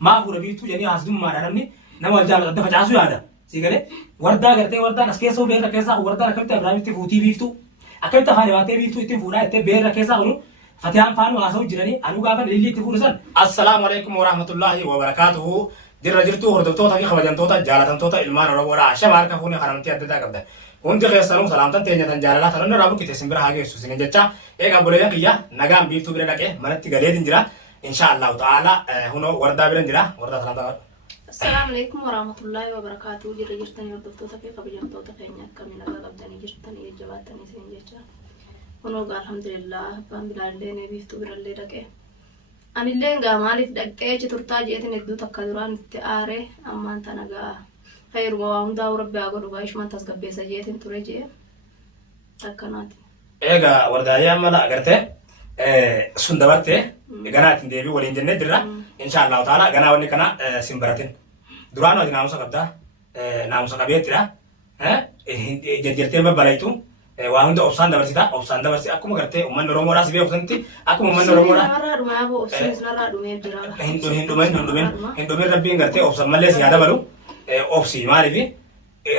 ما هو ربيتو يعني عزم ما رمني نما الجال دفع جاسو هذا سيقله وردا قرتي وردا نسكيسو بير كيسا وردا كنت ابراهيم تفوتي بيفتو اكلت فاني واتي بيفتو تفورا تي بير كيسا غنو فتيان فانو اسو جراني انو غافن ليلي تفورسن السلام عليكم ورحمه الله وبركاته دير جرتو هردوتو تاكي خبجنتوتا جالتنتوتا المان رورا شمار كفوني خرمتي اددا قبدا وندي غيسلام سلامتن تينيتن جاللا تنن رابو كيت سمبر هاگه سوسين جچا ايغا بوليا قيا نغام بيفتو بير دقه منتي غليدين جرا ان شاء الله تعالى هنا وردا بيرن جرا وردا سلام السلام عليكم ورحمة الله وبركاته. جرجرتني وردفتوتا في قبيلتوتا كينيا كمينا قبضني جرتني جواتني سنجتا ونوغا الحمد لله بام بلالين بيفتو برالي دقه أنا اللين قامالي دقه چتورتا جيتن ادو تكدران تآره اما انت نغا خير وام داو ربي اقول بايش ما تسقبي سجيتن ترجي تكنات ايغا وردايا ملا غرته سندبته غنات ديبي ولين جنة درا ان شاء الله تعالى غنا وني كنا سمبرتين درانو دي ناموس قبدا ناموس قبيترا ججرتي ببلايتو وان دو اوبسان دبرسي اكو مغرتي ومن رومو راس بي اوبسنتي اكو من رومو را ما ابو اوبسن نرا دومي جرا هندو من ربي غرتي اوبسن ملس يادا بلو اوبسي مالي في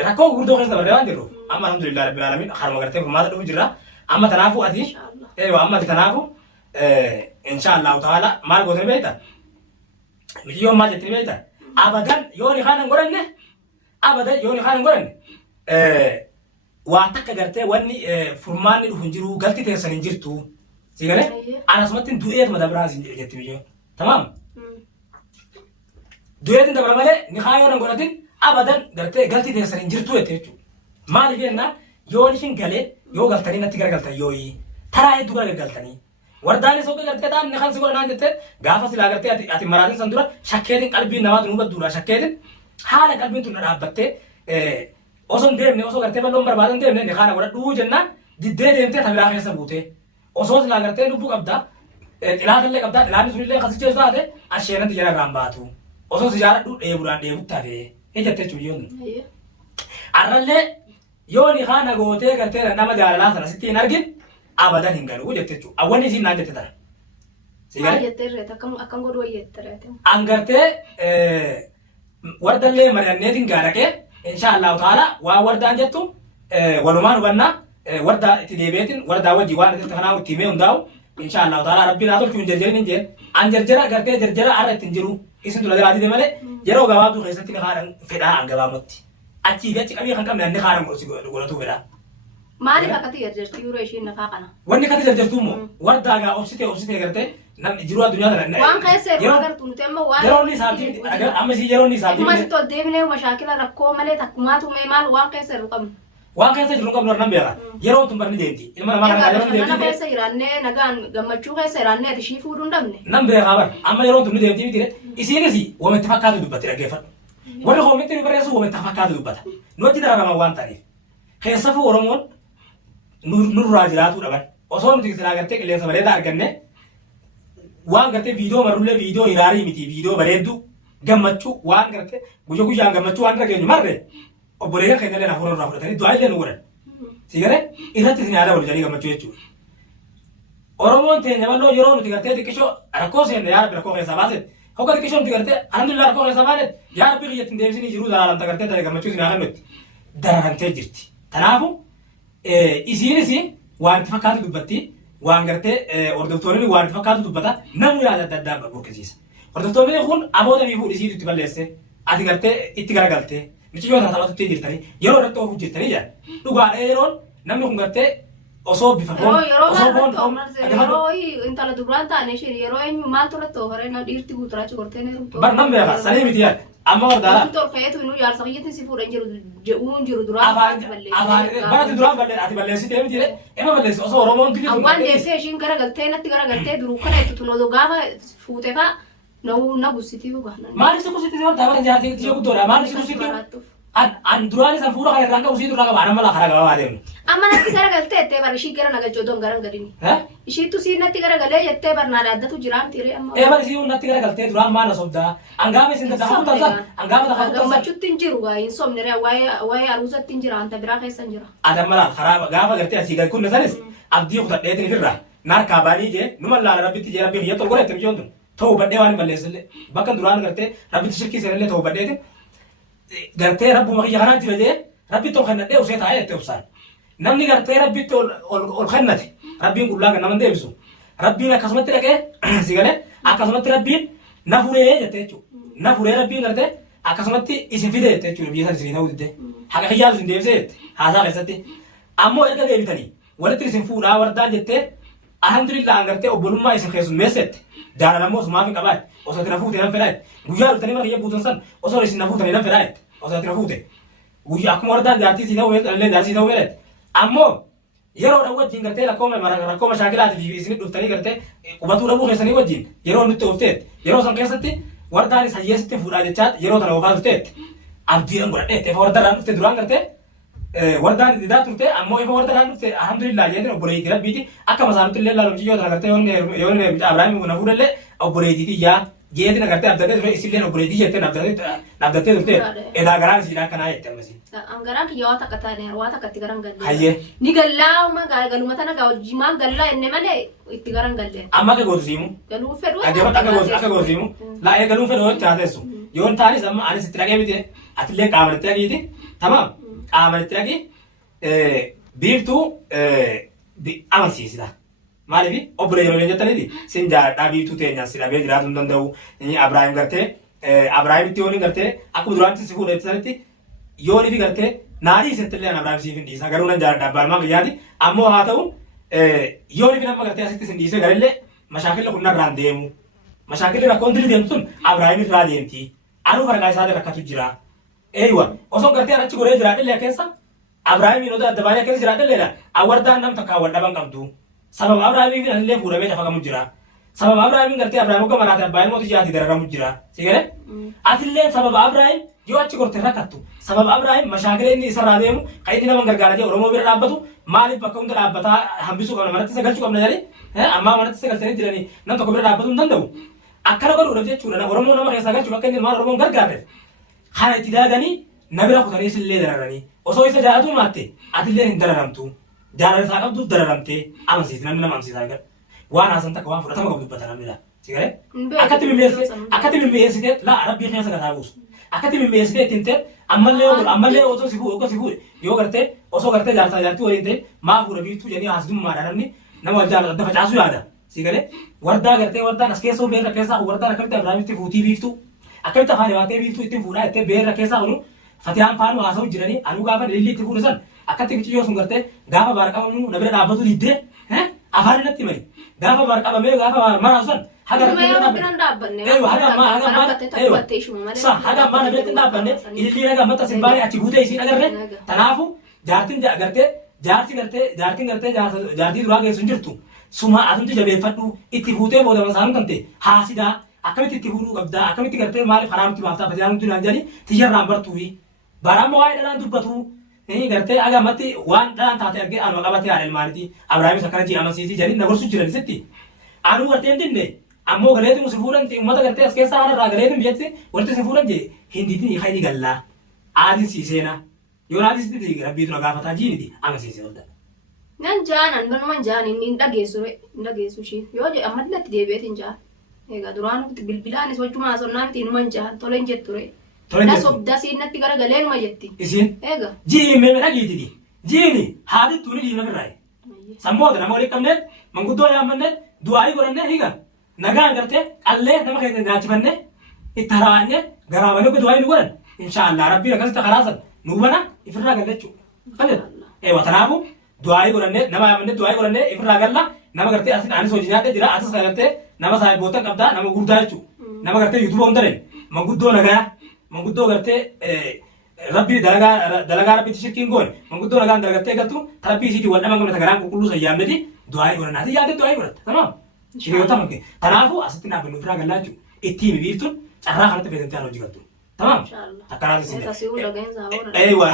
راكو غردو خس دبر ديرو اما الحمد لله رب العالمين خرم غرتي ما دو جرا اما تنافو ادي ايوه اما تنافو ان شاء الله تعالى مال غوتن بيتا مليون ما جت بيتا ابدا يوني خان غورن ابدا يوني خان غورن واتك غرتي وني فرمان دو هنجرو غلطي تسن جيرتو سيغله انا سمتين دويت مدبراز جت بيجو تمام دويت دبر ماله نخايون غورتين ابدا غرتي غلطي تسن جيرتو يتيچو مال فينا يوني شين غله يو غلطني نتي غلطا يوي تراي دوغا غلطني ورداني سوق غرتي دان نخان سيغور نان جت غافا سلا غرتي اتي مرادن سندورا شكيدن قلبي نواد نوبد دورا شكيدن حال قلبي تنرابته اوسون ديمني اوسو غرتي بلوم بربادن ديمني نخانا غورا دو جنن ديدي ديمتي تبرا خيسا بوته اوسو لا غرتي لبو قبدا الاد اللي قبدا الاد سوري اللي خسي جساده اشينا تجرا رامباتو اوسو سجارا دو ديبورا ديبوتافي اجته چويون ارله يوني خانا غوته غرتي نما جالا سنا ستين ارجن ابدا هنغلو جتچو اولي سي نان جتتر سيغال يتر تكم اكم غدو يترته انغرته وردله مرنيتين غاركه ان شاء الله تعالى وردان جتو ولمان وبنا وردا تديبيتين وردا وجي وان تخناو تيميون داو ان شاء الله تعالى ربنا دول كون جرجرين جه ان جرجرا غرته جرجرا ارت تنجرو اسن دول غادي دمله جرو غواتو خيستين خارن فدا انغبامت اچي گچ قبي خن كم نن خارن غولتو بدا مالي فقط يرجرتي وريشين نفاقنا wanni kati jarjartumo wardaaga obsite garte nam jiru dunya dana وان قيسر وغير تنتم وان yeroni saati amma si yeroni saati ما ستو ديمنه مشاكل ركو ملي تكماتو ميمال وان قيسر قم waan keessa jiru qabnu nan beera yeroo tun barni deemti ilma namaa kana yeroo انا deemti قيسر يرانه نغان غمچو قيسر يرانه تشي فودون دمنه nan beera bar amma yeroo tun deemti mitire isinisi wama tafakkaatu dubbatti dhageeffadhu warri hoomitti ni bareessu wama tafakkaatu dubbata nutti dararama waan ta'eef keessafu oromoon nurraa jiraatu dhaban osoo nuti silaa gartee qilleensa bareedaa arganne waan gartee viidiyoo marrullee viidiyoo hiraarii miti viidiyoo bareeddu gammachuu waan gartee guyyaan gammachuu waan dhageenyu marre obboleeyyan keenyallee nafuura irraa fudhatanii du'aa illee nu godhan sigare irratti isin yaada wal jalii gammachuu jechuudha. Oromoon teenya bal'oo yeroo nuti gartee xiqqishoo rakkoo seenne yaa rabbi rakkoo keessaa baaset hogga xiqqishoo nuti gartee alhamdulillah rakkoo keessaa baanet yaa rabbi biyyattiin deebisinii jiruu daraaramta gartee ta'e gammachuu isin haa kennutti dararamtee jirti. Kanaafuu isinis waan fakkaatu dubbatti waan gartee hordoftoonni waan fakkaatu dubbata namni yaada adda addaa burkisiisa. Hordoftoonni kun aboota miifuu dhisiitu itti balleesse ati gartee itti garagaltee michiyoota taphatutti jirtanii yeroo irratti oofuu jirtanii jedha. Dhugaadha yeroon namni kun gartee osoo bifa foon osoo foon yeroo intala duraan taane isheen yeroo eenyu maal turratti oofare na dhiirti guuturaachi gortee ne rumtoo. Bar nan beeka sanii miti yaada. Amma wardaala. Tol kayatu inu yaar saqiyatin si fuudhan jiru je'uun jiru duraan barati duraan ati balleessitee miti ema balleessi osoo Oromoon tigi tun. Waan deessee ishiin garagaltee natti garagaltee duruu kana itti tunoo gaafa fuutee faa na gussitii bu'aa. Maaliif si gussitii wardaa bara jaartii itti guddoodha maaliif si gussitii? An duraan isa fuudha kan irraan qabu duraan qaba anamala karaa gabaa deemu. Amma natti garagaltee jettee bara ishii gara nagachoo don garan gadini. Ishiitu si natti garagalee jettee barnaa dhaaddatu jiraan tiree amma. Bara ishii natti garagaltee duraan maana sobdaa angaama isin dadhaafuu taasisan angaama dadhaafuu taasisan. Gammachuutti hin jiru hin somne waa'ee aruusatti hin jira anta biraa keessa hin jira. Adamala karaa gaafa gartee asii gad kunne sanis abdii kutadheetiin irraa narkaa baanii jee numa laala rabbitti jee rabbii hiyyattu godhe itti mijoon tun ta'uu badhee waan hin balleessillee bakka duraan gartee rabbitti shirkii seenillee ta'uu badheetiin gartee rabbuma kiyya kanaa jira jee rabbitti ol kennadhee usee taa'ee itti obsaan namni gartee rabbitti ol kennate rabbiin qullaa kan nama deebisu rabbiin akkasumatti dhaqee si galee akkasumatti rabbiin na furee jettee jechuudha na furee rabbiin gartee akkasumatti isin fide jettee jechuudha biyya san isin ta'uu diddee haqa kiyyaaf isin deebisee jette haasaa keessatti ammoo erga deebitanii walitti isin fuudhaa wardaan jettee alhamdulillah angartee obbolummaa isin keessummeessette jaalallammoo sumaaf hin qabaate osoo itti na fuute nan fedhaa guyyaa dhuftanii mariyya buutan san osoo isin na fuutanii nan fedhaa osoo itti na fuute guyyaa akkuma wardaan jaartii sii ta'uu illee jaarsii ta'uu fedhate ammoo yeroodhaan wajjin gartee rakkoo mashaakilaatiif isin dhuftanii gartee qubatuu dhabuu keessanii wajjin yeroo nutti oofteet yeroo san keessatti wardaanis hayyeessitti fuudhaa jechaat yeroo tana oofaa turteet abdiidhaan godhadheet efa wardarraan dhufte duraan gartee wardaan didaa turte ammoo efa wardarraan dhufte alhamdulillah jeetin obboleeyti rabbiiti akka masaanutti illee laalumchi yoo tana gartee yoo abrahaami na fuudhallee obboleetiiti yaa jeetin agartee abdatee ture isilleen obboleetii jettee abdattee turte edaa garaan isiidhaa akkanaa jette ammasii. Angaraan kiyya waa takka taane waa takka itti garan galle. Hayyee. Ni gallaa uma galuma tana gaa hojii maa gallaa enne malee itti garan galle. Amma akka gootu siimu. Galuu fedhu. Akka gootu siimu. Laa'ee galuun fedhu yoo taateessu. Yoon taanis amma anis itti dhaqee miti atillee qaamanitti dhaqiiti. Tamaam. Qaamanitti dhaqi biiftuu amansiisita. Maaliif obboleeyyoon jettaniiti sin jaaladhaa biiftuu teenyaan si dhabee jiraatu hin danda'u. Abrahaam gartee Abrahaamitti yoon gartee akkuma duraatti si fuudhee sanitti yoon ifi gartee naadii isattillee Abrahaam siif hin dhiisa garuu nan jaaladha abbaan maa guyyaati ammoo haa ta'u yoon ifi nama gartee asitti sin dhiisee garallee mashaakilli kun narraan deemu mashaakilli rakkoon dili deemtu sun Abrahaam irraa deemti anuu farqaa isaatii rakkatu jira eeywa osoo gartee achi godhee jiraadhillee keessa Abrahaamiin odoo adda baay'ee keessa jiraadhilleedha awwardaan nam takka awwal dhaban qabdu sababa Abrahaamiif illee fuudhamee cafaqamu jira sababa Abrahaamiin gartee Abrahaam hogga maraate abbaan mootii jaati dararamu jira sigale atillee sababa Abrahaam yoo achi gorte rakkattu sababa Abrahaam mashaakila inni isarraa deemu kan inni nama gargaara jee Oromoo bira dhaabbatu maaliif bakka hunda dhaabbataa hambisuu qabna manatti isa galchuu qabna jedhanii ammaa manatti isa galchanii jiranii nam tokko bira dhaabbatu hin danda'u akkana godhuudhaaf jechuudha Oromoo nama keessaa galchuu akka inni maal Oromoon gargaarreef kana itti daaganii na bira kutanii isillee dararanii osoo isa jaalatu maatte atillee hin dararamtu jaalala isaa qabdu dararamtee amansiisi namni nama amansiisaa gara waan haasan takka waan fudhatama qabu dubbata namni dha sigale akkatti mimmeessitee laa rabbii keessa gataa buusu akkatti mimmeessitee ittiin ta'e ammallee osoo si fuudhe yoo gartee osoo gartee jaarsaa jaartii waliin ta'e maa fuudha biiftuu jedhanii haasdummaadha namni nama wal jaalatu adda facaasuu yaada sigale wardaa gartee wardaan as keessa beerra keessaa wardaan akkamitti Abrahaamitti fuutii biiftuu akkamitti afaan hibaatee biiftuu ittiin fuudhaa jettee beerra keessaa kunu fatiyaan faanuu haasa'u jiranii anuu gaafa lillii itti fuudhe san akkatti kichiyyoo sun gartee gaafa baarqabamu na bira dhaabbatu diddee afaan irratti mari gaafa baarqabamee gaafa maraasu san haga ammaa na biratti dhaabbanne ilillii naga ammatti asin baanee achi guutee isiin agarre tanaafu jaartiin jaartii duraa geessu hin jirtu suma atumti jabeeffadhu itti fuutee booda masaanuu kan ta'e haasidaa akkamitti itti fuudhuu qabdaa akkamitti gartee maaliif haraa nutti baaftaa fatiyaan nutti naan jedhanii tiyyarraan bartuufi baramma waa'ee dhalaan dubbatu gartee aga ammatti waan dhalaan taate argee anuma qabatee haadha ilmaaniiti Abrahaamis akkana jii amansiisii jedhanii na gorsu jiran sitti anuu gartee hin dinne ammoo galeetiin si fuudhan uummata gartee as keessaa haadharraa galeetiin biyyatti walitti si fuudhan jee hindiitiin hiikayni gallaa aadin siiseena yoo aadin sitti rabbiitu na gaafataa jiiniti amansiisee walda. Nan jaanan banuman jaan hin dhageessu ishee yoo jedhe ammallee itti deebi'eetiin jaan egaa duraan bilbilaanis wajjumaa sonnaa miti numan jaan toleen jetture. Na sobda siinatti gara galeen ma jetti. Isin. Eega. Jiin meemena giititi. Jiini haati tuuni jiina birraayi. Sammoota nama waliin qabneet manguddoo yaammanneet du'aayii godhannee higa. Nagaan gartee qallee nama keenya nyaachifannee itti haraannee garaabanii du'aayii nu godhan. Inshaallah rabbiin akkasitti karaasan nu bana ifirraa gallachuu. Qabeen. Eewa tanaafu du'aayii godhannee nama yaamannee du'aayii godhannee ifirraa galla nama gartee anis hojii nyaadhee jira asis gartee nama saayiboota qabdaa nama guddaa jechuudha. Nama gartee yuutuba hundareen manguddoo nagaa. Manguddoo gartee rabbii dalagaa rabbiitti shirkiin goone manguddoo nagaan dalagattee galtu rabbii isiitii wal dhaban gamna tagaraan qulqulluu sayyaamneti du'aayii godhannaati yaadde du'aayii godhatta tamaam shiriyoota makke tanaafuu asitti naabbannu ofirraa gallaachuu ittiin biiftuun carraa kanatti fayyadamtee aan hojii galtu tamaam akkanaati sin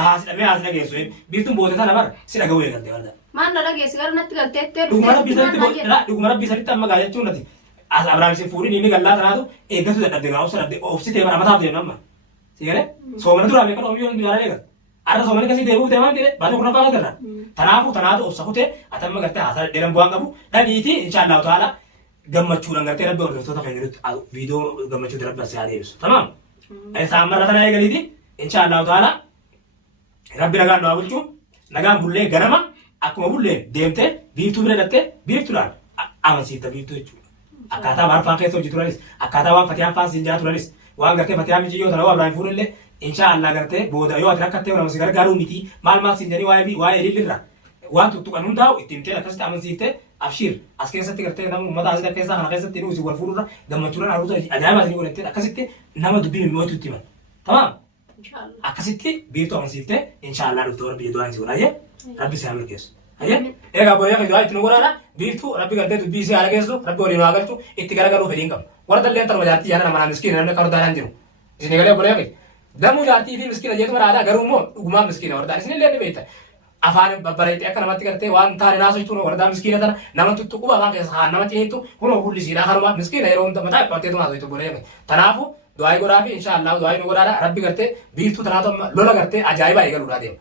haasi dhageessu biiftuun boote tana bara si dhaga'uu eegalte warda maan na dhageessi gara natti galteettee dhuguma rabbii sanitti amma gaa jechuun nati Abrahaam sin fuudhin inni gallaa tanaatu eeggatu dadhabde gaa obsitee bara mataaf deemna amma sigale soomana duraa beekan oomishoon biyyaara eegan arra soomani kasii deebi'uu deemaa jedhe baatee kurna fa'aa garra tanaafuu tanaatu obsa kutee atamma gartee haasaa dheeran bu'aan qabu dhagiiti inshaallahu ta'ala gammachuudhaan gartee rabbi hordoftoota keenya jirutti viidiyoo gammachuu rabbi asii haa deebisu. Tamaam. Isaan marra tana eegaliiti. Inshaallahu ta'ala rabbi nagaan nu haa bulchu. Nagaan bullee ganama akkuma bullee deemtee biiftuu bira dhattee biiftuudhaan amansiifta biiftuu jechuudha. Akkaataa waan faan keessa hojii turanis akkaataa waan fatiyaan faan siin jaa turanis waan gartee fatiyaan mijiyyoo tana waa biraan fuudhallee inshaallah gartee booda yoo ati rakkattee nama si gargaaruu miti maal siin jedhanii waa'ee ilillirra waan tuttuqan hundaa'u ittiin ta'e akkasitti amansiiftee abshiir as keessatti gartee nama uummata asii keessaa kana keessatti nuyi wal fuudhurra gammachuudhaan haruuta ajaa'iba isin godhattee akkasitti nama dubbii mimmi'ootu itti himan. Tamaam. Akkasitti biiftuu amansiiftee inshaallah dhuftoo rabbi jedhu waan si godhaayee rabbi si haa milkeessu. Egaa boyyaa kan itti nu godhaadha biiftuu rabbi gartee dubbii si haala geessu rabbi waliin waa galchu itti garagaluu fedhiin qabu. Warra dallee tanuma jaartii yaada nama miskiina namni akka hordaadhaan jiru. Isin egalee boyyaa kan damuu jaartii fi miskiina jeetuma dhaadaa garuu immoo dhugumaan miskiina hordaan isin illee ni beektan. Afaan babbareeddee akka namatti gartee waan taane naasoo jechuun wardaa miskiina tana nama tuttuquu afaan keessa haan nama ciniintu kunoo hullisiidha kanuma miskiina yeroo hunda mataa qabteetu naasoo jechuun boyyaa kan. Tanaafu du'aayi godhaa fi inshaallah du'aayi nu godhaadha rabbi gartee biiftuu tanaatu lola gartee ajaa'iba eegaluudhaa deema.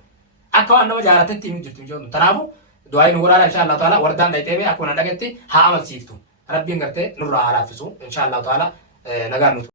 Akka waan nama jaalatetti himu jirtu jechuudha. Tanaafu du'aayi nu godhaadha inshaallah ta'ala wardaan dhayxee akkuma dhagetti haa amansiiftu. Rabbiin gartee nurraa haa laaffisu inshaallah ta'ala nagaan nuti.